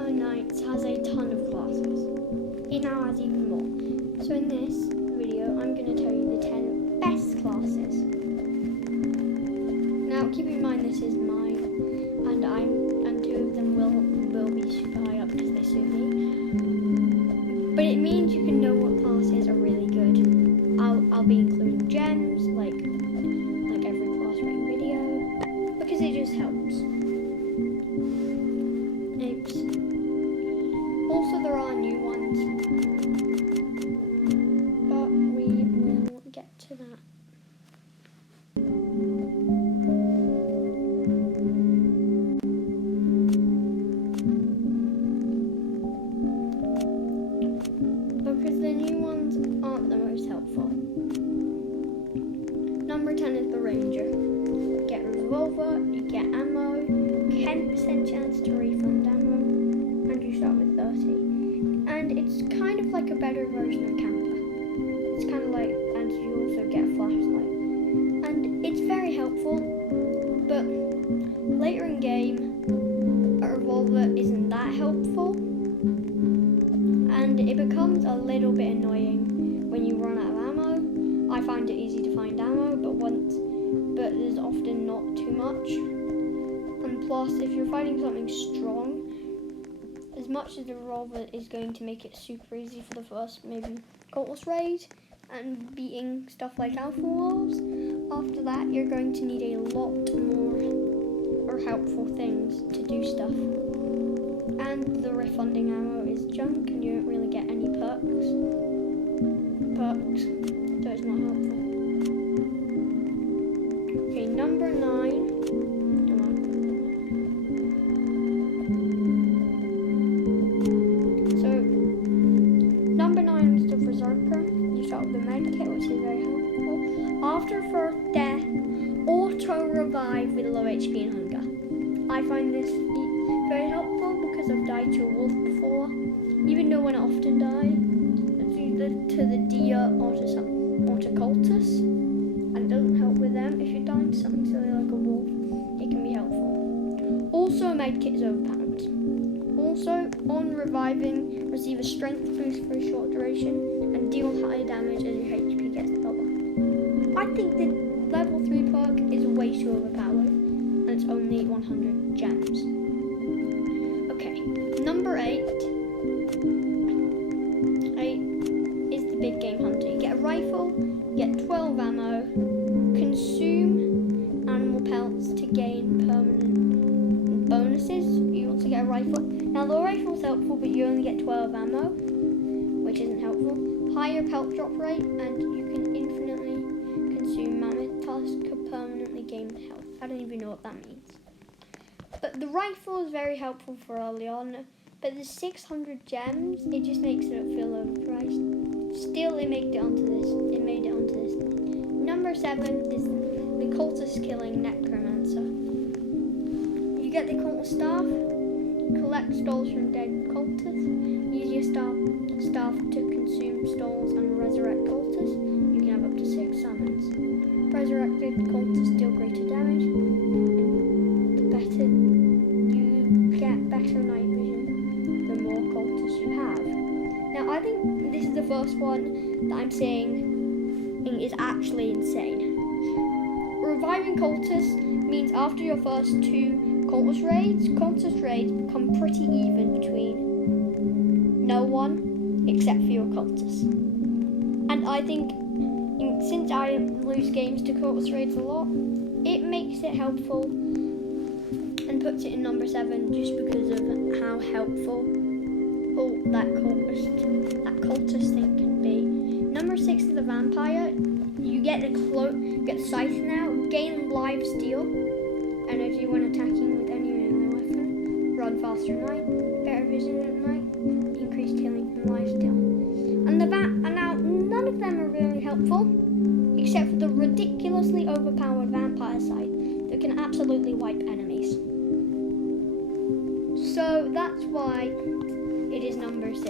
Arkham Knights has a ton of classes. It now has even more. So in this video, I'm going to tell you the 10 best classes. Now keep in mind this is mine, and two of them will be super high up because they suit me. But it means you can know what classes are really good. I'll be including gems like every class rating video because it just helps. Also, there are new ones, but we will get to that. Because the new ones aren't the most helpful. Number 10 is the Ranger. You get a revolver, you get ammo, 10% chance to refund ammo, and you start with 30. And it's kind of like a better version of Camper. It's kind of like, and you also get a flashlight. And it's very helpful, but later in game, a revolver isn't that helpful. And it becomes a little bit annoying when you run out of ammo. I find it easy to find ammo, but there's often not too much. And plus, if you're fighting something strong, as much as the revolver is going to make it super easy for the first maybe Cultist raid and beating stuff like Alpha Wolves, after that you're going to need a lot more helpful things to do stuff. And the refunding ammo is junk and you don't really get any perks, so it's not helpful. Okay, number 9. After first death, auto revive with low HP and hunger. I find this very helpful because I've died to a wolf before, even though when I often die, it's either to the deer or to cultists, and it doesn't help with them. If you're dying to something silly like a wolf, it can be helpful. Also, a medkit is overpowered. Also, on reviving, receive a strength boost for a short duration and deal higher damage as your HP gets lower. I think the level 3 perk is way too overpowered, and it's only 100 gems. Okay, number 8 is the big game hunter. You get a rifle, you get 12 ammo, consume animal pelts to gain permanent bonuses. You also get a rifle. Now the rifle's helpful, but you only get 12 ammo, which isn't helpful. Higher pelt drop rate, and you can infinitely consume mammoth tusk to permanently gain health. I don't even know what that means. But the rifle is very helpful for early on, but the 600 gems, it just makes it feel overpriced. Still, it made it onto this. Number 7 is the cultist killing necromancer. You get the cultist staff, collect stalls from dead cultists, use your staff to consume stalls and resurrect cultists. You can have up to 6 summons. Resurrected cultists deal greater damage, and the better you get better night vision, the more cultists you have. Now I think this is the first one that I'm saying is actually insane. Reviving cultists means after your first 2 cultist raids become pretty even between no one except for your cultists. And I think since I lose games to cultist raids a lot, it makes it helpful and puts it in number 7 just because of how helpful that cultist thing can be. Number 6 is the vampire. You get the scythe now, gain live steal, energy when attacking with any melee weapon, run faster at night, better vision at night, increased healing from live steal. And now none of them are really helpful, except for the ridiculously overpowered vampire scythe that can absolutely wipe enemies. So that's why it is number 6.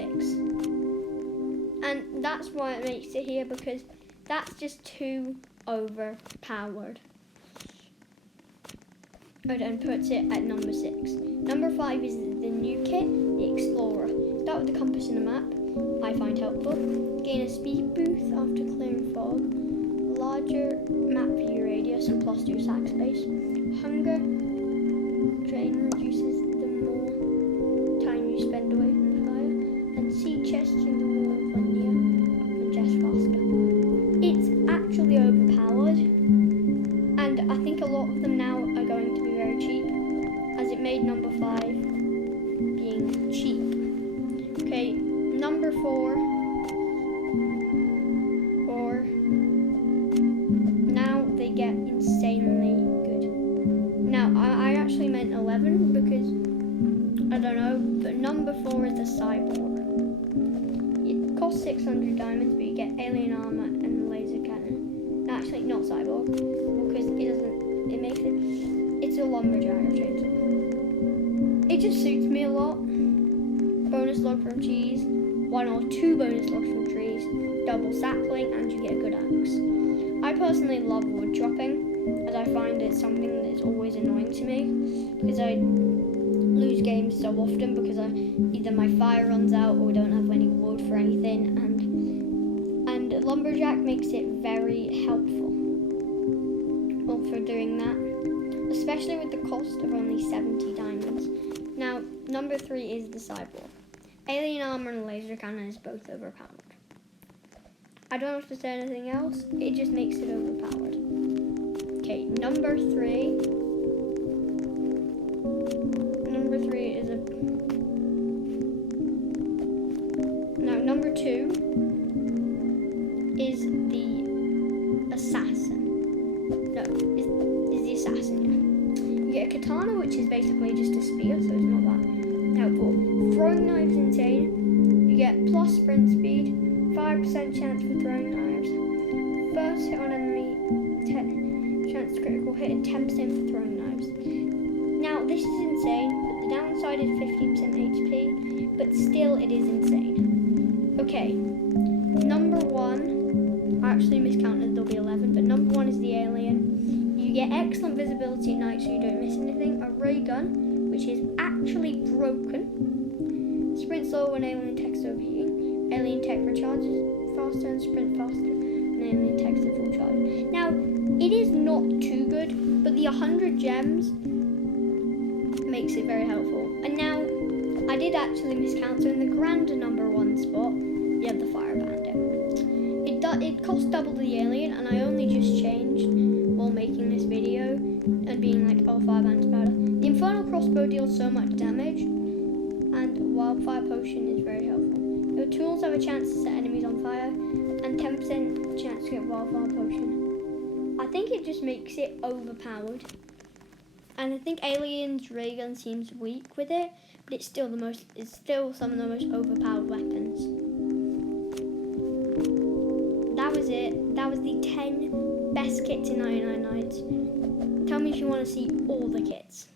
And that's why it makes it here, because that's just too overpowered. And puts it at number 6. Number 5 is the new kit. the Explorer. Start with the compass and a map. I find helpful. Gain a speed boost after clearing fog. Larger map view radius and +2 sack space. Hunger drain reduces the more time you spend away from the fire. And sea chests in the warm when near and just faster. It's actually overpowered, and I think a lot of them now are going to be very cheap, as it made number 5 being cheap. Okay, number 4. Now they get insanely good. Now I actually meant 11 because I don't know, but number 4 is the Cyborg. It costs 600 diamonds, but you get alien armor and laser cannon. No, actually not Cyborg, because it's a lumberjack. I've changed it. It just suits me a lot. Bonus log from trees, 1 or 2 bonus logs from trees, double sapling, and you get a good axe. I personally love wood chopping, as I find it's something that is always annoying to me, because I lose games so often because either my fire runs out or we don't have any wood for anything, and lumberjack makes it very helpful for doing that, especially with the cost of only 70 diamonds. Now, number 3 is the Cyborg. Alien armor and laser cannon is both overpowered. I don't have to say anything else, it just makes it overpowered. Okay, number 3 is number 2 is the assassin. No, is the assassin, yeah. You get a katana, which is basically just a spear, so it's not that helpful. Throwing knives insane. You get plus sprint speed, 5% chance for throwing knives, first hit on enemy, chance critical hit, and 10% for throwing knives. Now, this is insane, but the downside is 15% HP, but still it is insane. Okay, number 1, I actually miscounted, there'll be 11, but number 1 is the alien. You get excellent visibility at night so you don't miss anything, a ray gun, which is actually broken, sprint slow when alien tech's overheating, alien tech recharges faster and sprint faster, and alien tech's at full charge. Now, it is not too good, but the 100 gems makes it very helpful. And now, I did actually miscount, so in the grand number 1 spot, you have the Fire Bandit. It costs double the alien, and I only just changed while making this video, and being like, oh, Fire Bandit's better. The Infernal Crossbow deals so much damage, and Wildfire Potion is very helpful. Your tools have a chance to set enemies on fire, and 10% chance to get Wildfire Potion. I think it just makes it overpowered. And I think Alien's ray gun seems weak with it, but it's still some of the most overpowered weapons. That was it. That was the 10 best kits in 99 Nights. Tell me if you want to see all the kits.